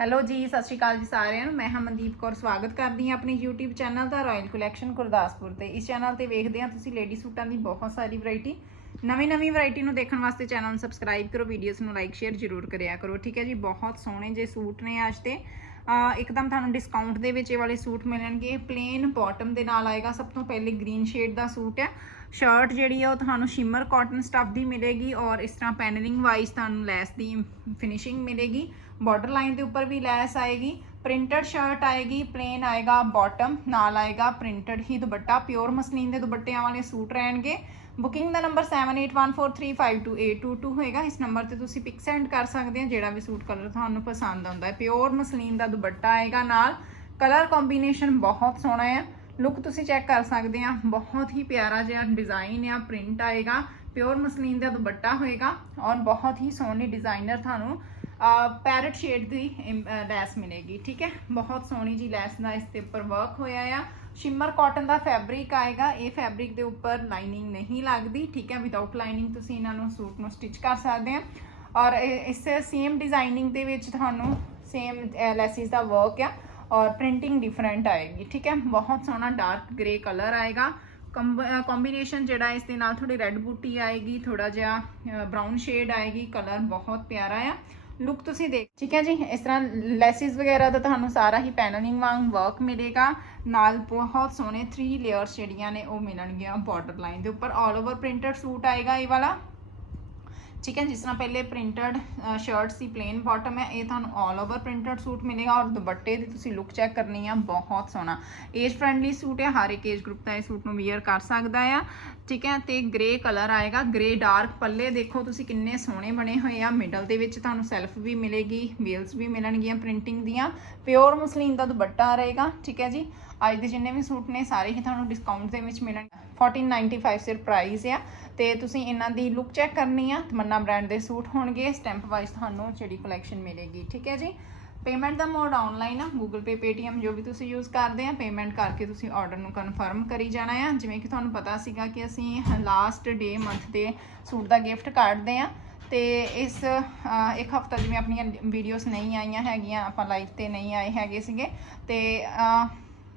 Hello ਜੀ, ਸਤਿ ਸ਼੍ਰੀ ਅਕਾਲ ਜੀ ਸਾਰਿਆਂ ਨੂੰ। ਮੈਂ ਹਾਂ ਕੌਰ। ਸਵਾਗਤ ਕਰਦੀ ਹਾਂ ਆਪਣੀ YouTube ਚੈਨਲ ਦਾ ਰਾਇਲ ਕਲੈਕਸ਼ਨ ਗੁਰਦਾਸਪੁਰ ਤੇ। ਇਸ ਚੈਨਲ ਤੇ ਵੇਖਦੇ ਹਾਂ ਤੁਸੀਂ ਲੇਡੀ ਸੂਟਾਂ ਦੀ ਬਹੁਤ ਸਾਰੀ ਵੈਰਾਈਟੀ ਨਵੀਂ ਨਵੀਂ ਵੈਰਾਈਟੀ ਨੂੰ ਦੇਖਣ ਵਾਸਤੇ ਚੈਨਲ ਨੂੰ ਸਬਸਕ੍ਰਾਈਬ ਕਰੋ ਵੀਡੀਓਜ਼ ਨੂੰ ਲਾਈਕ ਸ਼ੇਅਰ ਜ਼ਰੂਰ ਕਰਿਆ ਕਰੋ। ਠੀਕ ਹੈ ਜੀ, ਬਹੁਤ ਸੋਹਣੇ ਜੇ ਸੂਟ ਨੇ ਅੱਜ ਤੇ। ਇੱਕਦਮ ਤੁਹਾਨੂੰ ਡਿਸਕਾਊਂਟ ਦੇ ਵਿੱਚ ਇਹ ਵਾਲੇ ਸੂਟ ਮਿਲਣਗੇ। ਪਲੇਨ ਬਾਟਮ ਦੇ ਨਾਲ ਆਏਗਾ। ਸਭ ਤੋਂ ਪਹਿਲੇ ਗ੍ਰੀਨ ਸ਼ੇਡ ਦਾ ਸੂਟ ਹੈ। ਸ਼ਰਟ ਜਿਹੜੀ ਆ ਉਹ ਤੁਹਾਨੂੰ ਸ਼ਿਮਰ ਕਾਟਨ ਸਟੱਫ ਦੀ ਮਿਲੇਗੀ ਔਰ ਇਸ ਤਰ੍ਹਾਂ ਪੈਨਲਿੰਗ ਵਾਈਜ਼ ਤੁਹਾਨੂੰ ਲੈਸ ਦੀ ਫਿਨਿਸ਼ਿੰਗ ਮਿਲੇਗੀ। ਬਾਰਡਰ ਲਾਈਨ ਦੇ ਉੱਪਰ ਵੀ ਲੈਸ ਆਏਗੀ। ਪ੍ਰਿੰਟਡ ਸ਼ਰਟ ਆਏਗੀ ਪਲੇਨ ਆਏਗਾ ਬਾਟਮ ਨਾਲ ਆਏਗਾ ਪ੍ਰਿੰਟਡ ਹੀ ਦੁਪੱਟਾ। ਪਿਓਰ ਮਸਲੀਨ ਦੇ ਦੁਪੱਟਿਆਂ ਵਾਲੇ ਸੂਟ ਰਹਿਣਗੇ। ਬੁਕਿੰਗ ਦਾ ਨੰਬਰ 7814352822 ਹੋਏਗਾ ਇਸ ਨੰਬਰ ਤੇ ਤੁਸੀਂ ਪਿਕ ਸੈਂਡ ਕਰ ਸਕਦੇ ਹੋ। ਜਿਹੜਾ ਵੀ ਸੂਟ ਕਲਰ ਤੁਹਾਨੂੰ ਪਸੰਦ ਆਉਂਦਾ ਹੈ। ਪਿਓਰ ਮਸਲੀਨ ਦਾ ਦੁਪੱਟਾ ਆਏਗਾ ਨਾਲ। ਕਲਰ ਕੰਬੀਨੇਸ਼ਨ ਬਹੁਤ ਸੋਹਣਾ ਹੈ। ਲੁੱਕ ਤੁਸੀਂ ਚੈੱਕ ਕਰ ਸਕਦੇ ਆ, ਬਹੁਤ ਹੀ ਪਿਆਰਾ ਜਿਹਾ ਡਿਜ਼ਾਈਨ ਆ ਪ੍ਰਿੰਟ ਆਏਗਾ ਪਿਓਰ ਮਸਲੀਨ ਦਾ ਦੁਪੱਟਾ ਹੋਏਗਾ ਔਰ ਬਹੁਤ ਹੀ ਸੋਹਣੀ ਡਿਜ਼ਾਈਨਰ ਤੁਹਾਨੂੰ ਪੈਰਟ ਸ਼ੇਡ ਦੀ ਲੈਸ ਮਿਲੇਗੀ, ਠੀਕ ਹੈ? ਬਹੁਤ ਸੋਹਣੀ ਜੀ ਲੈਸ ਦਾ ਇਸ ਤੇ ਉੱਪਰ ਵਰਕ ਹੋਇਆ ਆ। ਸ਼ਿਮਰ ਕਾਟਨ ਦਾ ਫੈਬਰਿਕ ਆਏਗਾ, ਇਹ ਫੈਬਰਿਕ ਦੇ ਉੱਪਰ ਲਾਈਨਿੰਗ ਨਹੀਂ ਲੱਗਦੀ, ਠੀਕ ਹੈ? ਵਿਦਆਊਟ ਲਾਈਨਿੰਗ ਤੁਸੀਂ ਇਹਨਾਂ ਨੂੰ ਸੂਟ ਨੂੰ ਸਟਿਚ ਕਰ ਸਕਦੇ ਆ। ਔਰ ਇਹ- ਇਸ ਸੇਮ ਡਿਜ਼ਾਈਨਿੰਗ ਦੇ ਵਿੱਚ ਤੁਹਾਨੂੰ ਸੇਮ ਲੈਸਿਸ ਦਾ ਵਰਕ ਆ। ਔਰ ਪ੍ਰਿੰਟਿੰਗ ਡਿਫਰੈਂਟ ਆਏਗੀ ਠੀਕ ਹੈ ਬਹੁਤ ਸੋਹਣਾ ਡਾਰਕ ਗ੍ਰੇ ਕਲਰ ਆਏਗਾ ਕੰਬੀਨੇਸ਼ਨ ਜਿਹੜਾ ਇਸ ਦੇ ਨਾਲ ਥੋੜੀ ਰੈੱਡ ਬੂਟੀ ਆਏਗੀ ਥੋੜਾ ਜਿਹਾ ਬ੍ਰਾਊਨ ਸ਼ੇਡ ਆਏਗੀ ਕਲਰ ਬਹੁਤ ਪਿਆਰਾ ਆ ਲੁੱਕ ਤੁਸੀਂ ਦੇਖ ਠੀਕ ਹੈ ਜੀ ਇਸ ਤਰ੍ਹਾਂ ਲੈਸਿਸ ਵਗੈਰਾ ਦਾ ਤੁਹਾਨੂੰ ਸਾਰਾ ਹੀ ਪੈਨਲਿੰਗ ਵਾਂਗ ਵਰਕ ਮਿਲੇਗਾ ਨਾਲ ਬਹੁਤ ਸੋਹਣੇ 3 ਲੇਅਰਸ ਜਿਹੜੀਆਂ ਨੇ ਉਹ ਮਿਲਣਗੀਆਂ ਬਾਰਡਰ ਲਾਈਨ ਦੇ ਉੱਪਰ ਆਲ ਓਵਰ ਪ੍ਰਿੰਟਡ ਸੂਟ ਆਏਗਾ ਇਹ ਵਾਲਾ ਠੀਕ ਹੈ, ਜਿਸ ਤਰ੍ਹਾਂ ਪਹਿਲੇ ਪ੍ਰਿੰਟਡ ਸ਼ਰਟ ਸੀ ਪਲੇਨ ਬਾਟਮ ਹੈ, ਇਹ ਤੁਹਾਨੂੰ ਆਲ ਓਵਰ ਪ੍ਰਿੰਟਡ ਸੂਟ ਮਿਲੇਗਾ ਔਰ ਦੁਪੱਟੇ ਦੀ ਤੁਸੀਂ ਲੁੱਕ ਚੈੱਕ ਕਰਨੀ ਆ, ਬਹੁਤ ਸੋਹਣਾ। ਏਜ ਫ੍ਰੈਂਡਲੀ ਸੂਟ ਹੈ, ਹਰ ਇੱਕ ਏਜ ਗਰੁੱਪ ਦਾ ਇਹ ਸੂਟ ਨੂੰ ਵੀਅਰ ਕਰ ਸਕਦਾ ਆ। ਠੀਕ ਹੈ, ਤੇ ਗ੍ਰੇ ਕਲਰ ਆਏਗਾ ਗ੍ਰੇ ਡਾਰਕ ਪੱਲੇ ਦੇਖੋ ਤੁਸੀਂ ਕਿੰਨੇ ਸੋਹਣੇ ਬਣੇ ਹੋਏ ਆ। ਮਿਡਲ ਦੇ ਵਿੱਚ ਤੁਹਾਨੂੰ ਸੈਲਫ ਵੀ ਮਿਲੇਗੀ ਵੇਲਸ ਵੀ ਮਿਲਣਗੀਆਂ ਪ੍ਰਿੰਟਿੰਗ ਦੀਆਂ। ਪਿਓਰ ਮੁਸਲਿਨ ਦਾ ਦੁਪੱਟਾ ਰਹੇਗਾ, ਠੀਕ ਹੈ ਜੀ। ਅੱਜ ਦੇ ਜਿੰਨੇ ਵੀ ਸੂਟ ਨੇ, ਸਾਰੇ ਹੀ ਤੁਹਾਨੂੰ ਡਿਸਕਾਊਂਟ ਦੇ ਵਿੱਚ ਮਿਲਣਗੇ। 1495 ਸਿਰ ਪ੍ਰਾਈਸ ਆ। ਤੇ ਤੁਸੀਂ ਇਹਨਾਂ ਦੀ ਲੁੱਕ ਚੈੱਕ ਕਰਨੀ ਆ। ਤਮੰਨਾ ਬ੍ਰਾਂਡ ਦੇ ਸੂਟ ਹੋਣਗੇ। ਸਟੈਂਪ ਵਾਈਜ਼ ਤੁਹਾਨੂੰ ਜਿਹੜੀ ਕਲੈਕਸ਼ਨ ਮਿਲੇਗੀ। ਠੀਕ ਹੈ ਜੀ? ਪੇਮੈਂਟ ਦਾ ਮੋਡ ਆਨਲਾਈਨ ਆ। Google Pay, Paytm ਜੋ ਵੀ ਤੁਸੀਂ ਯੂਜ਼ ਕਰਦੇ ਆ ਪੇਮੈਂਟ ਕਰਕੇ ਤੁਸੀਂ ਆਰਡਰ ਨੂੰ ਕਨਫਰਮ ਕਰੀ ਜਾਣਾ ਆ। ਜਿਵੇਂ ਕਿ ਤੁਹਾਨੂੰ ਪਤਾ ਸੀਗਾ ਕਿ ਅਸੀਂ ਲਾਸਟ ਡੇ ਮੰਥ ਦੇ ਸੂਟ ਦਾ ਗਿਫਟ ਕੱਢਦੇ ਆ। ਤੇ ਇਸ ਇੱਕ ਹਫਤਾ ਜਿਵੇਂ ਆਪਣੀਆਂ ਵੀਡੀਓਜ਼ ਨਹੀਂ ਆਈਆਂ ਹੈਗੀਆਂ, ਆਪਾਂ ਲਾਈਵ ਤੇ ਨਹੀਂ ਆਏ ਹੈਗੇ ਸੀਗੇ। ਤੇ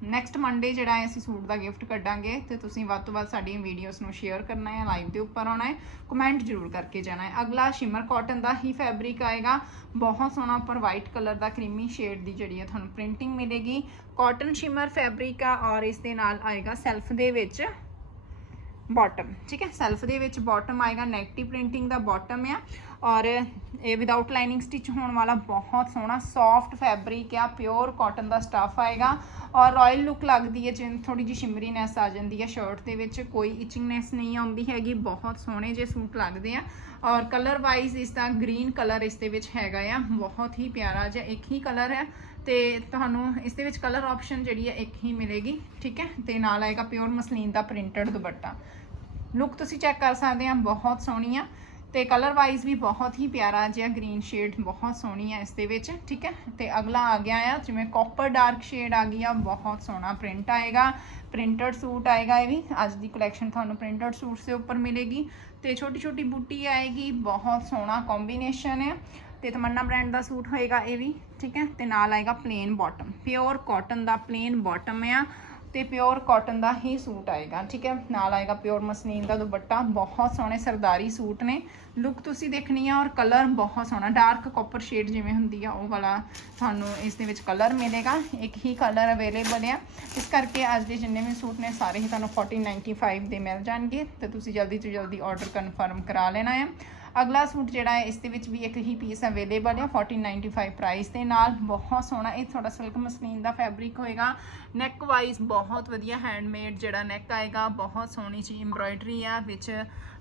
ਨੈਕਸਟ ਮੰਡੇ ਜਿਹੜਾ ਹੈ, ਅਸੀਂ ਸੂਟ ਦਾ ਗਿਫਟ ਕੱਢਾਂਗੇ ਤੇ ਤੁਸੀਂ ਵੱਧ ਤੋਂ ਵੱਧ ਸਾਡੀਆਂ ਵੀਡੀਓਜ਼ ਨੂੰ ਸ਼ੇਅਰ ਕਰਨਾ ਹੈ ਲਾਈਵ ਦੇ ਉੱਪਰ ਆਉਣਾ ਹੈ ਕਮੈਂਟ ਜ਼ਰੂਰ ਕਰਕੇ ਜਾਣਾ ਹੈ। ਅਗਲਾ ਸ਼ਿਮਰ ਕਾਟਨ ਦਾ ਹੀ ਫੈਬਰਿਕ ਆਏਗਾ। ਬਹੁਤ ਸੋਹਣਾ ਉੱਪਰ ਵਾਈਟ ਕਲਰ ਦਾ ਕਰੀਮੀ ਸ਼ੇਡ ਦੀ ਜਿਹੜੀ ਹੈ ਤੁਹਾਨੂੰ ਪ੍ਰਿੰਟਿੰਗ ਮਿਲੇਗੀ। ਕਾਟਨ ਸ਼ਿਮਰ ਫੈਬਰਿਕ ਆ ਔਰ ਇਸ ਦੇ ਨਾਲ ਆਏਗਾ ਸੈਲਫ ਦੇ ਵਿੱਚ। ਬਾਟਮ ਠੀਕ ਹੈ ਸੈਲਫ ਦੇ ਵਿੱਚ ਬਾਟਮ ਆਏਗਾ ਨੈਗੇਟਿਵ ਪ੍ਰਿੰਟਿੰਗ ਦਾ ਬਾਟਮ ਆ। ਔਰ ਇਹ ਵਿਦਆਊਟ ਲਾਈਨਿੰਗ ਸਟਿਚ ਹੋਣ ਵਾਲਾ ਬਹੁਤ ਸੋਹਣਾ ਸੌਫਟ ਫੈਬਰਿਕ ਆ ਪਿਓਰ ਕਾਟਨ ਦਾ ਸਟਫ ਆਏਗਾ। ਔਰ ਰਾਇਲ ਲੁੱਕ ਲੱਗਦੀ ਹੈ, ਜਿਵੇਂ ਥੋੜੀ ਜਿਹੀ ਸ਼ਿਮਰੀਨੈਸ ਆ ਜਾਂਦੀ ਹੈ। ਸ਼ਰਟ ਦੇ ਵਿੱਚ ਕੋਈ ਇਚਿੰਗਨੈਸ ਨਹੀਂ ਆਉਂਦੀ ਹੈਗੀ, ਬਹੁਤ ਸੋਹਣੇ ਜੇ ਸੂਟ ਲੱਗਦੇ ਆ। ਔਰ ਕਲਰ ਵਾਈਜ਼ ਇਸ ਦਾ ਗ੍ਰੀਨ ਕਲਰ ਇਸ ਦੇ ਵਿੱਚ ਹੈਗਾ ਆ। ਬਹੁਤ ਹੀ ਪਿਆਰਾ ਜਿਹਾ ਇੱਕ ਹੀ ਕਲਰ ਹੈ। ਤੇ ਤੁਹਾਨੂੰ ਇਸ ਦੇ ਵਿੱਚ ਕਲਰ ਆਪਸ਼ਨ ਜਿਹੜੀ ਹੈ ਇੱਕ ਹੀ ਮਿਲੇਗੀ, ਠੀਕ ਹੈ? ਤੇ ਨਾਲ ਆਏਗਾ ਪਿਓਰ ਮਸਲੀਨ ਦਾ ਪ੍ਰਿੰਟਡ ਦੁਪੱਟਾ। ਲੁੱਕ ਤੁਸੀਂ ਚੈੱਕ ਕਰ ਸਕਦੇ ਆ ਬਹੁਤ ਸੋਹਣੀ ਆ। ਤੇ ਕਲਰ ਵਾਈਜ਼ ਵੀ ਬਹੁਤ ਹੀ ਪਿਆਰਾ ਜਿਹਾ ਗ੍ਰੀਨ ਸ਼ੇਡ ਬਹੁਤ ਸੋਹਣੀ ਹੈ ਇਸ ਦੇ ਵਿੱਚ, ਠੀਕ ਹੈ? ਤੇ ਅਗਲਾ ਆ ਗਿਆ ਆ, ਜਿਵੇਂ ਕਾਪਰ ਡਾਰਕ ਸ਼ੇਡ ਆ ਗਈ ਆ, ਬਹੁਤ ਸੋਹਣਾ ਪ੍ਰਿੰਟ ਆਏਗਾ। ਪ੍ਰਿੰਟਡ ਸੂਟ ਆਏਗਾ ਇਹ ਵੀ, ਅੱਜ ਦੀ ਕਲੈਕਸ਼ਨ ਤੁਹਾਨੂੰ ਪ੍ਰਿੰਟਡ ਸੂਟਸ ਦੇ ਉੱਪਰ ਮਿਲੇਗੀ। ਤੇ ਛੋਟੀ ਛੋਟੀ ਬੂਟੀ ਆਏਗੀ, ਬਹੁਤ ਸੋਹਣਾ ਕੰਬੀਨੇਸ਼ਨ ਹੈ ਤੇ ਤਮੰਨਾ ਬ੍ਰਾਂਡ ਦਾ ਸੂਟ ਹੋਏਗਾ ਇਹ ਵੀ, ਠੀਕ ਹੈ? ਤੇ ਨਾਲ ਆਏਗਾ ਪਲੇਨ ਬਾਟਮ ਪਿਓਰ ਕਾਟਨ ਦਾ ਪਲੇਨ ਬਾਟਮ ਆ ਤੇ ਪਿਓਰ ਕਾਟਨ ਦਾ ਹੀ ਸੂਟ ਆਏਗਾ, ਠੀਕ ਹੈ? ਨਾਲ ਆਏਗਾ ਪਿਓਰ ਮਸਲੀਨ ਦਾ ਦੁਪੱਟਾ, ਬਹੁਤ ਸੋਹਣੇ ਸਰਦਾਰੀ ਸੂਟ ਨੇ। ਲੁੱਕ ਤੁਸੀਂ ਦੇਖਣੀ ਆ ਔਰ ਕਲਰ ਬਹੁਤ ਸੋਹਣਾ ਡਾਰਕ ਕਾਪਰ ਸ਼ੇਡ ਜਿਵੇਂ ਹੁੰਦੀ ਆ, ਉਹ ਵਾਲਾ ਤੁਹਾਨੂੰ ਇਸ ਦੇ ਵਿੱਚ ਕਲਰ ਮਿਲੇਗਾ, ਇੱਕ ਹੀ ਕਲਰ ਅਵੇਲੇਬਲ ਆ। ਇਸ ਕਰਕੇ ਅੱਜ ਦੇ ਜਿੰਨੇ ਵੀ ਸੂਟ ਨੇ, ਸਾਰੇ ਹੀ ਤੁਹਾਨੂੰ 1495 ਦੇ ਮਿਲ ਜਾਣਗੇ, ਤੇ ਤੁਸੀਂ ਜਲਦੀ ਤੋਂ ਜਲਦੀ ਆਰਡਰ ਕਨਫਰਮ ਕਰਾ ਲੈਣਾ ਹੈ ਅਗਲਾ ਸੂਟ ਜਿਹੜਾ ਹੈ, ਇਸ ਦੇ ਵਿੱਚ ਵੀ ਇੱਕ ਹੀ ਪੀਸ ਅਵੇਲੇਬਲ ਹੈ 1495 ਪ੍ਰਾਈਸ ਦੇ ਨਾਲ। ਬਹੁਤ ਸੋਹਣਾ, ਇਹ ਤੁਹਾਡਾ ਸਿਲਕ ਮਸਲੀਨ ਦਾ ਫੈਬਰਿਕ ਹੋਏਗਾ। ਨੈਕ ਵਾਈਜ਼ ਬਹੁਤ ਵਧੀਆ ਹੈਂਡਮੇਡ ਜਿਹੜਾ ਨੈਕ ਆਏਗਾ, ਬਹੁਤ ਸੋਹਣੀ ਜੀ ਐਮਬ੍ਰਾਇਡਰੀ ਆ, ਵਿੱਚ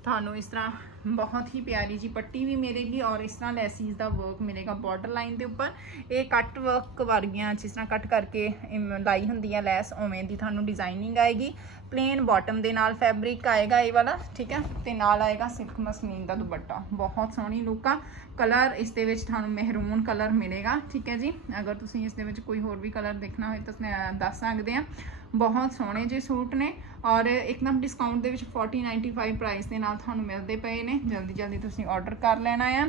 ਤੁਹਾਨੂੰ ਇਸ ਤਰ੍ਹਾਂ ਬਹੁਤ ਹੀ ਪਿਆਰੀ ਜੀ ਪੱਟੀ ਵੀ ਮਿਲੇਗੀ ਔਰ ਇਸ ਤਰ੍ਹਾਂ ਲੈਸਿਸ ਦਾ ਵਰਕ ਮਿਲੇਗਾ ਬਾਰਡਰ ਲਾਈਨ ਦੇ ਉੱਪਰ। ਇਹ ਕੱਟ ਵਰਕ ਵਰਗੀਆਂ ਜਿਸ ਤਰ੍ਹਾਂ ਕੱਟ ਕਰਕੇ ਲਾਈ ਹੁੰਦੀ ਆ ਲੈਸ, ਉਵੇਂ ਦੀ ਤੁਹਾਨੂੰ ਡਿਜ਼ਾਈਨਿੰਗ ਆਏਗੀ। ਪਲੇਨ ਬਾਟਮ ਦੇ ਨਾਲ ਫੈਬਰਿਕ ਆਏਗਾ ਇਹ ਵਾਲਾ, ਠੀਕ ਹੈ? ਤੇ ਨਾਲ ਆਏਗਾ ਸਿਲਕ ਮਸਲੀਨ ਦਾ ਦੁਪੱਟਾ। ਬਹੁਤ ਸੋਹਣੀ ਲੁੱਕ ਆ। ਕਲਰ ਇਸ ਦੇ ਵਿੱਚ ਤੁਹਾਨੂੰ ਮਹਿਰੂਨ ਕਲਰ ਮਿਲੇਗਾ, ਠੀਕ ਹੈ ਜੀ? ਅਗਰ ਤੁਸੀਂ ਇਸ ਦੇ ਵਿੱਚ ਕੋਈ ਹੋਰ ਵੀ ਕਲਰ ਦੇਖਣਾ ਹੋਵੇ ਤਾਂ ਦੱਸ ਸਕਦੇ ਆ। ਬਹੁਤ ਸੋਹਣੇ ਜੇ ਸੂਟ ਨੇ ਔਰ ਇੱਕਦਮ ਡਿਸਕਾਊਂਟ ਦੇ ਵਿੱਚ 1495 ਪ੍ਰਾਈਸ ਦੇ ਨਾਲ ਤੁਹਾਨੂੰ ਮਿਲਦੇ ਪਏ ਨੇ। ਜਲਦੀ ਜਲਦੀ ਤੁਸੀਂ ਆਰਡਰ ਕਰ ਲੈਣਾ ਆ।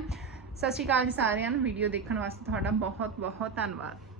ਸਤਿ ਸ਼੍ਰੀ ਅਕਾਲ ਜੀ ਸਾਰਿਆਂ ਨੂੰ। ਵੀਡੀਓ ਦੇਖਣ ਵਾਸਤੇ ਤੁਹਾਡਾ ਬਹੁਤ ਬਹੁਤ ਧੰਨਵਾਦ।